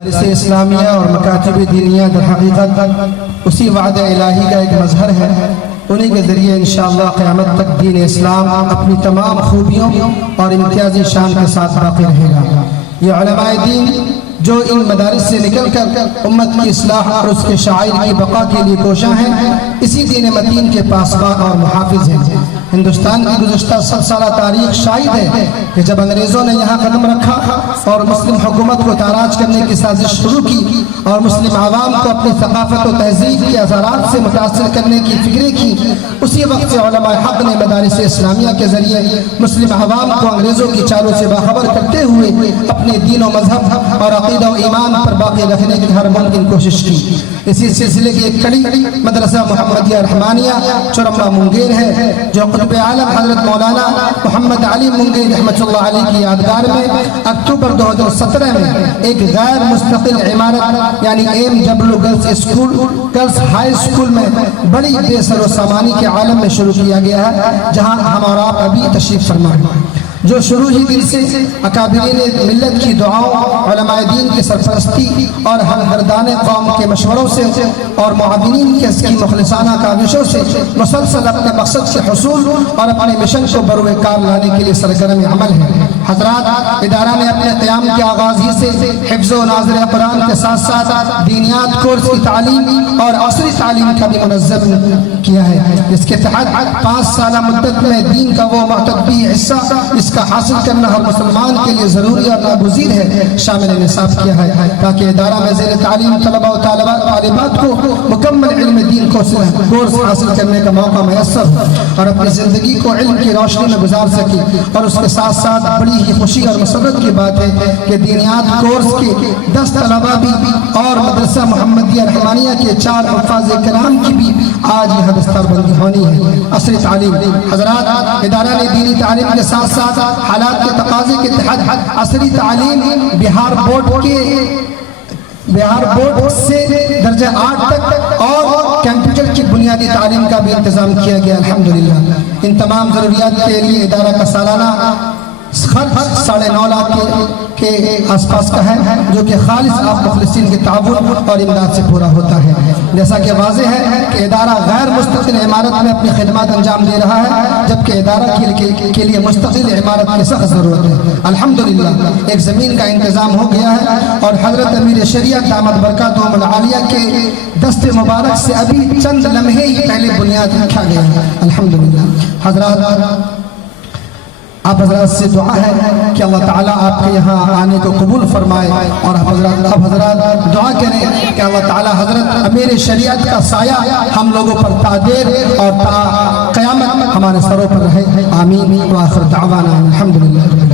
مدارس اسلامیہ اور مکاتب دینیہ در حقیقت اسی وعد الہی کا ایک مظہر ہے. انہیں کے ذریعے انشاءاللہ قیامت تک دین اسلام اپنی تمام خوبیوں اور امتیازی شان کے ساتھ باقی رہے گا. یہ علماء دین جو ان مدارس سے نکل کر امت کی اصلاح اور اس کے شاعر کی بقا کے لیے کوشاں ہیں، اسی دین متین کے پاسبان اور محافظ ہیں. ہندوستان کی گزشتہ 100 سالہ تاریخ شاہد ہے کہ جب انگریزوں نے یہاں قدم رکھا اور مسلم حکومت کو تاراج کرنے کی سازش شروع کی اور مسلم عوام کو اپنی ثقافت و تہذیب کے اثرات سے متاثر کرنے کی فکریں کی، اسی وقت سے علماء حق نے مدارس اسلامیہ کے ذریعے مسلم عوام کو انگریزوں کی چالوں سے باخبر کرتے ہوئے اپنے دین و مذہب اور عقیدہ و ایمان پر باقی رکھنے کی ہر ممکن کوشش کی. اسی سلسلے کی ایک کڑی مدرسہ محمدیہ رحمانیہ چرمہ منگیر ہے، جو قطب عالم حضرت مولانا محمد علی منگیر رحمۃ اللہ علیہ کی یادگار میں اکتوبر 2017 میں ایک غیر مستقل عمارت یعنی ایم جبلو گرلز ہائی اسکول میں بڑی بے سر و سامانی کے عالم میں شروع کیا گیا ہے، جہاں ہم اور آپ ابھی تشریف فرما ہیں. جو شروع ہی دل سے اکابرین ملت کی دعاؤں، علماء دین کی سرپرستی اور ہمدردان قوم کے مشوروں سے اور معاونین کی مخلصانہ کاوشوں سے مسلسل اپنے مقصد کے حصول اور اپنے مشن کو بروئے کار لانے کے لیے سرگرم عمل ہے. حضرات، ادارہ نے اپنے قیام کے آغاز ہی سے حفظ و ناظر قرآن کے ساتھ ساتھ دینیات کورس کی تعلیم اور عصری تعلیم کا بھی منظم کیا ہے، جس کے تحت 5 سالہ مدت میں دین کا وہ معتدی حصہ اس کا حاصل کرنا ہر مسلمان کے لیے ضروری اور ناگزیر ہے شامل نصاب کیا ہے، تاکہ ادارہ میں زیر تعلیم طلبہ و طالبات کو مکمل علم دین کورس حاصل کرنے کا موقع میسر ہو اور اپنی زندگی کو علم کی روشنی میں گزار سکے. اور اس کے ساتھ ساتھ بڑی ہی خوشی اور مسرت کی بات ہے کہ دینیات کورس کے 10 طلبہ بھی اور مدرسہ محمدیہ رحمانیہ کے 4 حفاظ کرام کی بھی آج یہاں دستار بندی ہونی ہے. عصری تعلیم، حضرات، ادارہ نے دینی تعلیم کے ساتھ ساتھ حالات کے تقاضے کے تحت عصری تعلیم بہار بورڈ سے درجہ 8 تک اور کمپیوٹر کی بنیادی تعلیم کا بھی انتظام کیا گیا. الحمدللہ ان تمام ضروریات کے لیے ادارہ کا سالانہ خرچ 9.5 لاکھ کے آس پاس کا ہے، جو کہ خالص آپ مخلصین کے تعاون اور امداد سے پورا ہوتا ہے. جیسا کہ واضح ہے کہ ادارہ غیر مستقل عمارت میں اپنی خدمات انجام دے رہا ہے، جبکہ ادارہ کے لیے مستقل عمارت کی سخت ضرورت ہے. الحمدللہ ایک زمین کا انتظام ہو گیا ہے اور حضرت امیر شریعت دامت برکاتہم العالیہ کے دست مبارک سے ابھی چند لمحے ہی پہلے بنیاد رکھا گیا ہے. الحمدللہ حضرات، آپ حضرات سے دعا ہے کہ اللہ تعالیٰ آپ کے یہاں آنے کو قبول فرمائے، اور آپ حضرات دعا کریں کہ اللہ تعالیٰ حضرت امیر شریعت کا سایہ ہم لوگوں پر تا دیر اور تا قیامت ہمارے سروں پر رہے. آمین. وآخر دعوانا الحمدللہ.